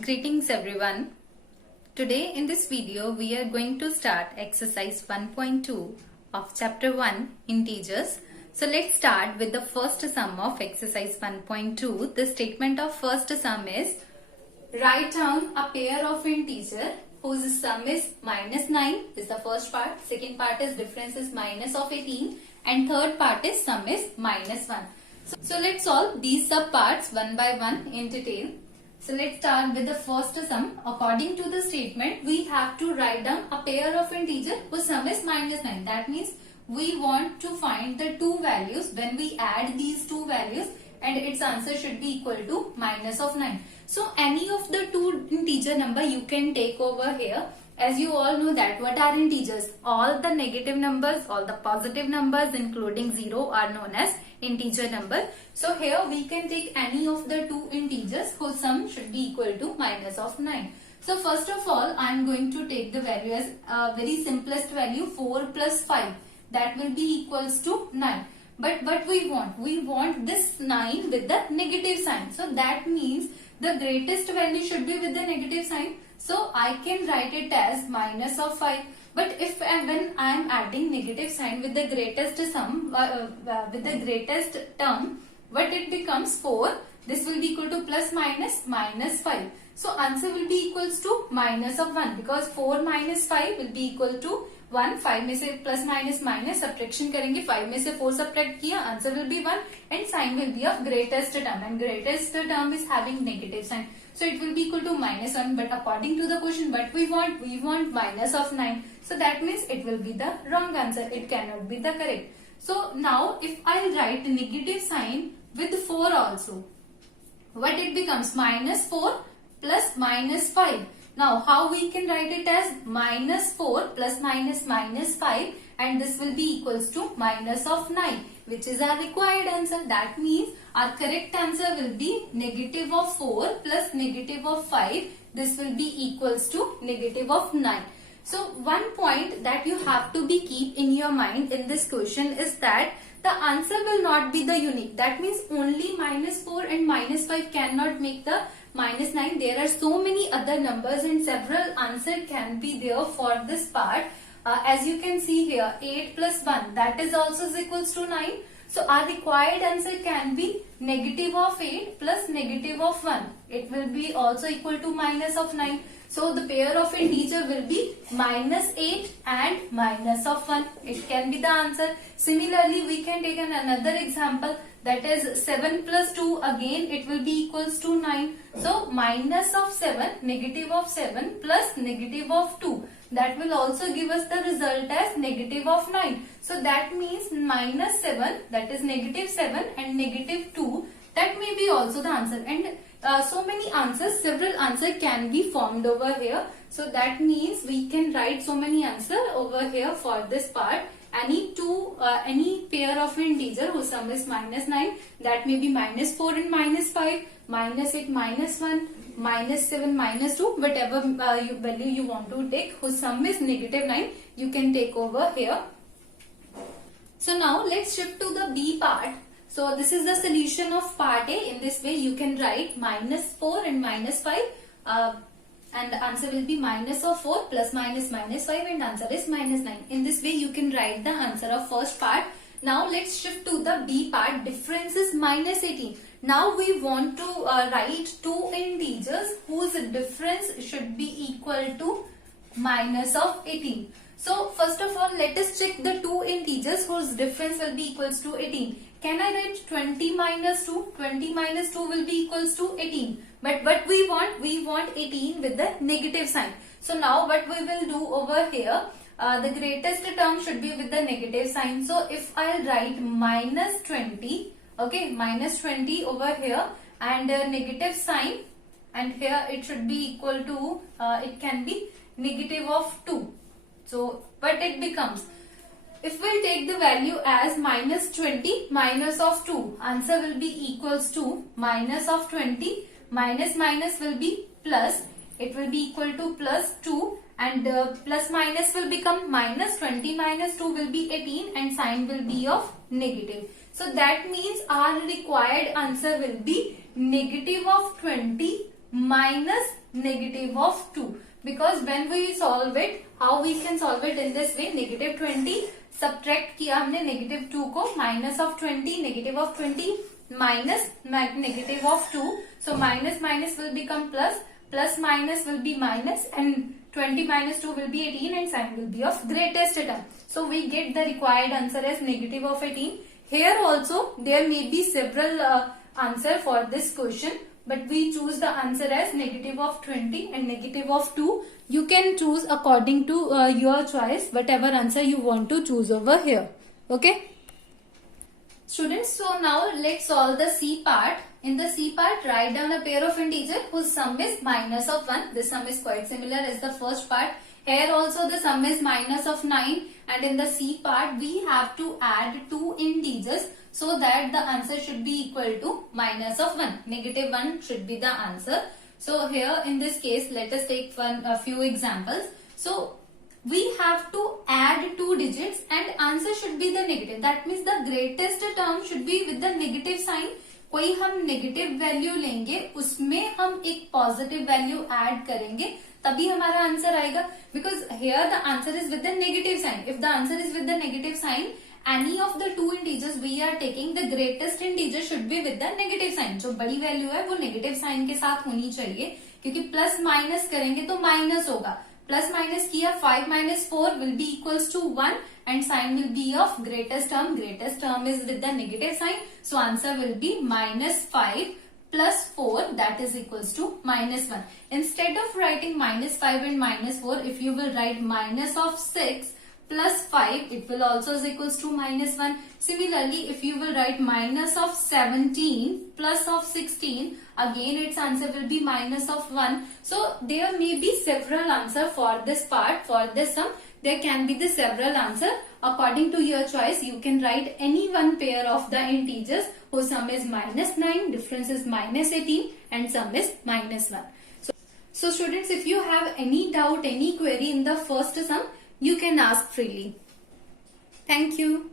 Greetings everyone. Today in this video we are going to start exercise 1.2 of chapter 1 integers. So let's start with the first sum of exercise 1.2. The statement of first sum is write down a pair of integer whose sum is minus 9 is the first part. Second part is difference is minus of 18 and third part is sum is minus 1. So let's solve these sub parts one by one in detail. So let's start with the first sum. According to the statement, we have to write down a pair of integer whose sum is minus 9. That means we want to find the two values when we add these two values and its answer should be equal to minus of 9. So any of the two integer number you can take over here. As you all know that what are integers? All the negative numbers, all the positive numbers including 0 are known as integer number. So here we can take any of the two integers whose sum should be equal to minus of 9. So first of all I am going to take the value as a very simplest value 4 plus 5. That will be equals to 9. But what we want this 9 with the negative sign. So that means the greatest value should be with the negative sign. So I can write it as minus of 5. But if when I am adding negative sign with the greatest sum, with the greatest term, what it becomes 4. This will be equal to plus minus 5. So answer will be equals to minus of 1 because 4 minus 5 will be equal to 1. 5 में से plus minus subtraction करेंगे 5 में से 4 subtract किया answer will be 1 and sign will be of greatest term and greatest term is having negative sign. So it will be equal to minus 1 but according to the question what we want minus of 9. So that means it will be the wrong answer. It cannot be the correct. So now if I write negative sign with 4 also, what it becomes? Minus 4 plus minus 5. Now how we can write it as minus 4 plus minus 5 and this will be equals to minus of 9 which is our required answer. That means our correct answer will be negative of 4 plus negative of 5. This will be equals to negative of 9. So one point that you have to be keep in your mind in this question is that the answer will not be the unique. That means only minus 4 and minus 5 cannot make the minus 9. There are so many other numbers and several answer can be there for this part. As you can see here 8 plus 1 that is also is equals to 9. So our required answer can be negative of 8 plus negative of 1. It will be also equal to minus of 9. So the pair of integer will be minus 8 and minus of 1. It can be the answer. Similarly, we can take another example that is 7 plus 2. Again, it will be equals to 9. So minus of 7, negative of 7 plus negative of 2. That will also give us the result as negative of 9. So that means minus 7 that is negative 7 and negative 2 that may be also the answer. And so many answers, several answers can be formed over here. So that means we can write so many answers over here for this part. Any pair of integer whose sum is minus 9 that may be minus 4 and minus 5, minus 8, minus 1, minus 7, minus 2, whatever value you want to take whose sum is negative 9 you can take over here. So now let's shift to the B part. So this is the solution of part A. In this way you can write minus 4 and minus 5 and the answer will be minus of 4 plus minus 5 and answer is minus 9. In this way you can write the answer of first part. Now let's shift to the B part. Difference is minus 18. Now we want to write two integers whose difference should be equal to minus of 18. So first of all let us check the two integers whose difference will be equals to 18. Can I write 20 minus 2? 20 minus 2 will be equals to 18. But what we want 18 with the negative sign. So now what we will do over here, the greatest term should be with the negative sign. So if I write minus 20, okay, minus 20 over here and negative sign and here it should be equal to, it can be negative of 2. So what it becomes? If we take the value as minus 20 minus of 2, answer will be equals to minus of 20 minus will be plus. It will be equal to plus 2 and plus minus will become minus. 20 minus 2 will be 18 and sign will be of negative. So that means our required answer will be negative of 20 minus negative of 2. Because when we solve it, how we can solve it in this way? Negative 20 subtract किया हमने negative 2 को, minus of 20, negative of 20 minus negative of 2. So minus minus will become plus, plus minus will be minus, and 20 minus 2 will be 18, and sign will be of greatest term. So we get the required answer as negative of 18. Here also there may be several answer for this question, but we choose the answer as negative of 20 and negative of 2. You can choose according to your choice, whatever answer you want to choose over here. Okay. Students, so now let's solve the C part. In the C part, write down a pair of integer whose sum is minus of 1. This sum is quite similar as the first part. Here also the sum is minus of 9, and in the C part we have to add two integers so that the answer should be equal to minus of 1. Negative 1 should be the answer. So here in this case, let us take a few examples. So we have to add two digits and answer should be the negative. That means the greatest term should be with the negative sign. कोई हम negative value लेंगे, उसमें हम एक positive value add करेंगे, तभी हमारा answer आएगा. Because here the answer is with the negative sign. If the answer is with the negative sign, any of the two integers we are taking, the greatest integer should be with the negative sign. जो बड़ी value है वो negative sign के साथ होनी चाहिए, क्योंकि plus minus करेंगे तो माइनस होगा. प्लस माइनस किया, 5 minus 4 will be equals to 1, and sign will be of greatest term. Greatest term is with the negative sign, so answer will be minus 5 plus 4, that is equals to minus 1. Instead of writing minus 5 and minus 4, if you will write minus of 6 plus 5, it will also is equals to minus 1. Similarly, if you will write minus of 17 plus of 16, again its answer will be minus of 1. So there may be several answer for this part. For this sum, there can be the several answer. According to your choice, you can write any one pair of the integers whose sum is minus 9, difference is minus 18, and sum is minus 1. So students, if you have any doubt, any query in the first sum, you can ask freely. Thank you.